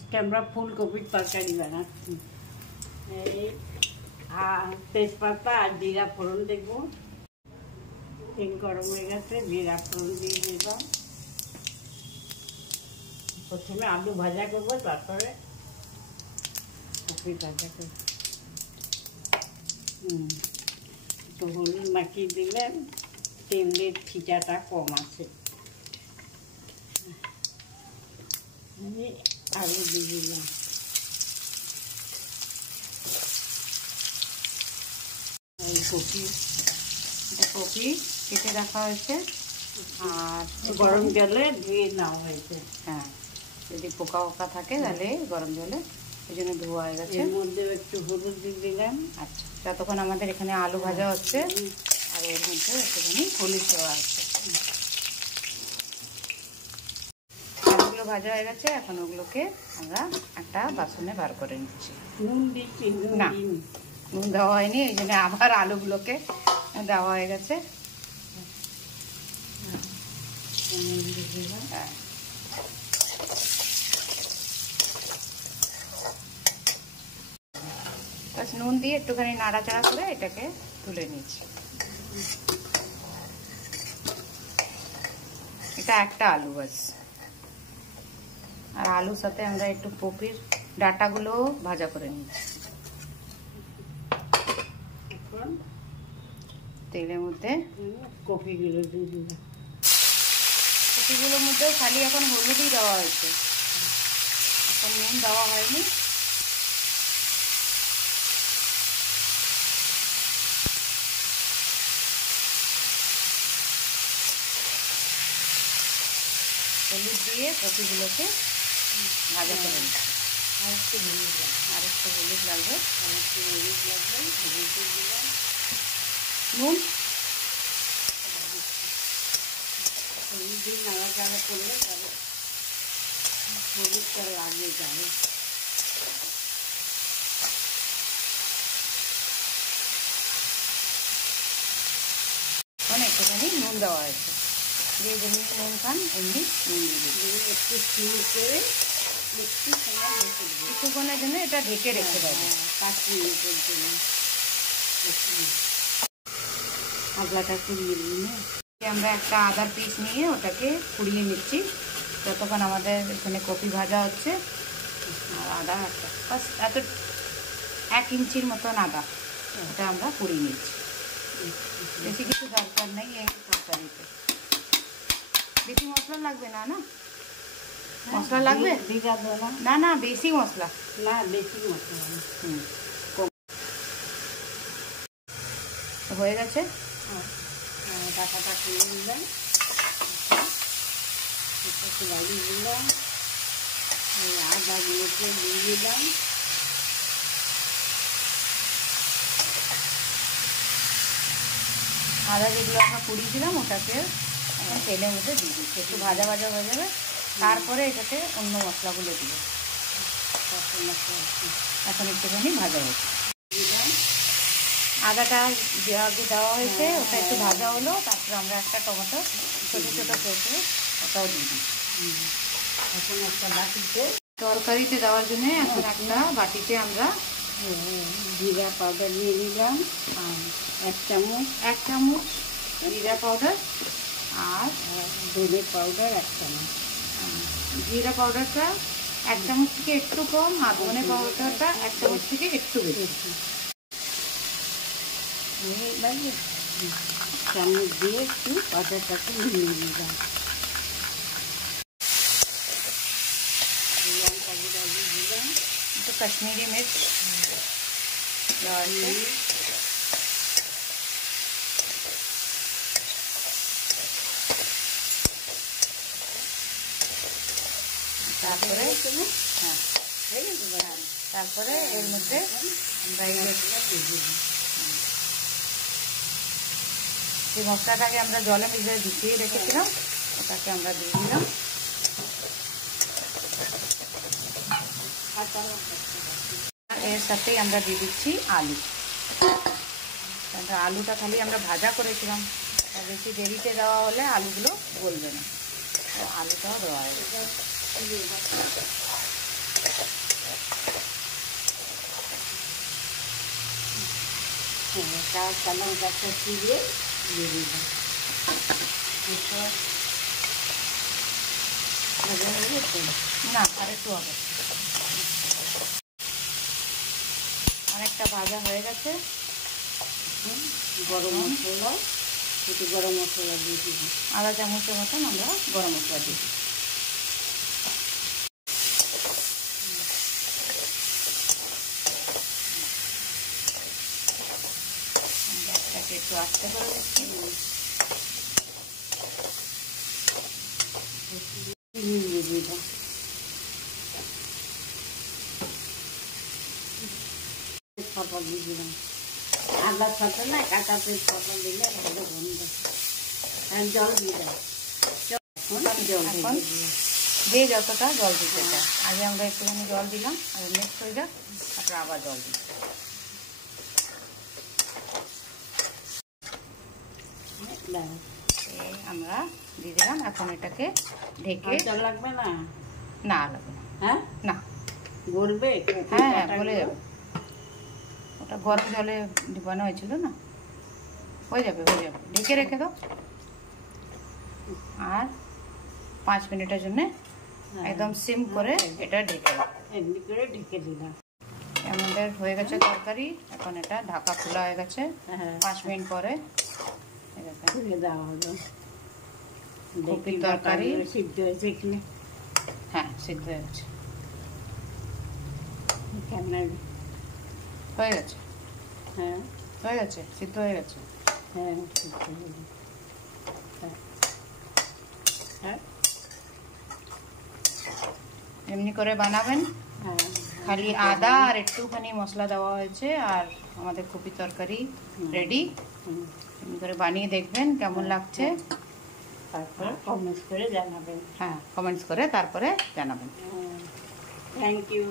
আজকে আমরা ফুলকপির তরকারি বানাচ্ছি। এই তেজপাতা আর জিরা ফোড়ন দেবো। তেল গরম হয়ে গেছে, জিরা ফোড়ন দিয়ে দিলাম। প্রথমে আলু ভাজা করবো, তারপরে কপি ভাজা করবো। একটু হলুদ মাখিয়ে দিলেন, তেলের ছিটাটা কম আছে। আমি আলু দিয়ে দিলাম। এই কপি কেটে রাখা হয়েছে আর গরম জলে ধুয়ে নেওয়া হয়েছে। হ্যাঁ, যদি পোকা পোকা থাকে তাহলে গরম জলে এই জন্য ধোয়া হয়ে গেছে। এর মধ্যে একটু হলুদ দিয়ে দিলাম। আচ্ছা, ততক্ষণ আমাদের এখানে আলু ভাজা হচ্ছে আর এর মধ্যে একটুখানি হলুদ দেওয়া হচ্ছে। আলুগুলো ভাজা হয়ে গেছে, এখন ওগুলোকে আমরা একটা বাসনে বার করে নিচ্ছি। নুন দিচ্ছি না, নুন দেওয়া হয়নি, এই জন্য আবার আলুগুলোকে দেওয়া হয়ে গেছে। নুন দিয়ে একটুখানি নাড়াচাড়া করে এটাকে তুলে নিচ্ছি। এটা একটা আলু বাস। আর আলুর সাথে আমরা একটু কপির ডাঁটাগুলো ভাজা করে নিচ্ছি। এখন তেলের মধ্যে কপিগুলো দিয়ে দিলাম। কপিগুলোর মধ্যেও খালি এখন হলুদই দেওয়া হয়েছে, এখন নুন দেওয়া হয়নি। হলুদ দিয়ে কপিগুলোকে ভাজা করে নিচ্ছি। আর একটু হলুদ লাগবে, হলুদ দিলাম। নুন হলুদ দিয়ে নাড়াচাড়া করলে তবে হলুদটা লাগে যাবে। একটুখানি নুন দেওয়া হয়েছে, যে যেমনি নুন খান এমনি নুন দিয়ে দিই। একটু স্টিম করে একটু সময় রেখে দেবো, কিছুক্ষণের জন্য এটা ঢেকে রেখে দেবো 5 মিনিটের জন্য। আদলাটা কুড়িয়ে নিয়ে আমরা একটা আদার পিস নিয়ে ওটাকে কুড়িয়ে নিচ্ছি। যতক্ষণ আমাদের এখানে কপি ভাজা হচ্ছে। আর আদা বাস এত 1 ইঞ্চির মতন আদা, ওটা আমরা কুড়িয়ে নিচ্ছি। বেশি কিছু দরকার নেই এই তরকারিতে। বেশি মশলা লাগবে না? না মশলা লাগবে না, না বেশি মশলা না, বেশি মশলা হয়ে গেছে। টাকাটা খুলে দিলাম, লাগিয়ে দিলাম, আদাগুলোকে দিয়ে দিলাম। আদা যেগুলো আমরা পুড়িয়ে দিলাম ওটাকে এখন তেলের মধ্যে দিয়ে দিচ্ছি। একটু ভাজা ভাজা হয়ে যাবে, তারপরে এটাতে অন্য মশলাগুলো দিই। এখন একটুখানি ভাজা হচ্ছে। আদাটা আগে দেওয়া হয়েছে, ওটা একটু ভাজা হলো, তারপরে আমরা একটা টমেটো ছোটো ছোটো কেটে ওটাও দিয়ে দিই। এখন একটা বাটিতে তরকারিতে দেওয়ার জন্য এখন একটা বাটিতে আমরা জিরা পাউডার দিয়ে দিলাম। 1 চামচ জিরা পাউডার আর ধনে পাউডার 1 চামচ। জিরা পাউডারটা 1 চামচ থেকে একটু কম, আর ধনে পাউডারটা 1 চামচ থেকে একটু বেশি। চামচ দিয়ে একটু পাউডারটাকে মিলিয়ে দিলাম। লঙ্কা গুঁড়া দিয়ে দিলাম, একটু কাশ্মীরি মির্চ দেওয়া আছে। তারপরে তারপরে এর মধ্যে আমরা যে মশলাটাকে আমরা জলে ভিজিয়ে রেখেছিলাম ওটাকে আমরা দিয়ে দিলাম। এর সাথেই আমরা দিয়ে দিচ্ছি আলু। আলুটা খালি আমরা ভাজা করেছিলাম, বেশি দেরিতে দেওয়া হলে আলুগুলো গলবে না, তো আলুটাও দেওয়া হয়ে গেছে। কাঁচা লঙ্কাটা চিড়ে দিয়ে দিলাম। ভাজা হয়ে গেছে? না, আর একটু হবে। অনেকটা ভাজা হয়ে গেছে। গরম মশলা, একটু গরম মশলা দিয়ে দিবি। আধা চামচের মতন আমরা গরম মশলা দিয়ে দিই। গ্যাসটাকে একটু আস্তে করে দিচ্ছি। দিয়ে দিলাম। তেজপাতা দিয়ে দিলাম। আদার সাথে না কাঁচা তেজপাতা দিলে ভালো গন্ধ। জল দিয়ে দাও। জল যে যতটা জল দিতে চাই। আগে আমরা একটুখানি জল দিলাম, আর মিক্স হয়ে যাক, তারপরে আবার জল দিই। আমরা দিয়ে দিলাম। এখন এটাকে ঢেকে। লাগবে না? না লাগবে না। হ্যাঁ না, গলবে? হ্যাঁ গলে যাবে। ওটা গরম জলে ডিবানো হয়েছিল না, হয়ে যাবে হয়ে যাবে। ঢেকে রেখে দাও, আর 5 মিনিটের জন্য একদম সিম করে এটা ঢেকে দাও। এমনি করে ঢেকে দিলাম। আমাদের হয়ে গেছে তরকারি। এখন এটা ঢাকা খোলা হয়ে গেছে। 5 মিনিট পরে দেওয়া হলো। কপির তরকারি সিদ্ধ হয়েছে এখানে। হ্যাঁ, সিদ্ধ হয়ে গেছে। হয়ে গেছে, হ্যাঁ হয়ে গেছে, সিদ্ধ হয়ে গেছে। হ্যাঁ সিদ্ধ হয়ে গেছে। হ্যাঁ এমনি করে বানাবেন। হ্যাঁ, খালি আদা আর একটুখানি মশলা দেওয়া হয়েছে, আর আমাদের কপি তরকারি রেডি। এমনি করে বানিয়ে দেখবেন কেমন লাগছে। তারপরে কমেন্টস করে জানাবেন। হ্যাঁ, কমেন্টস করে তারপরে জানাবেন। Thank you.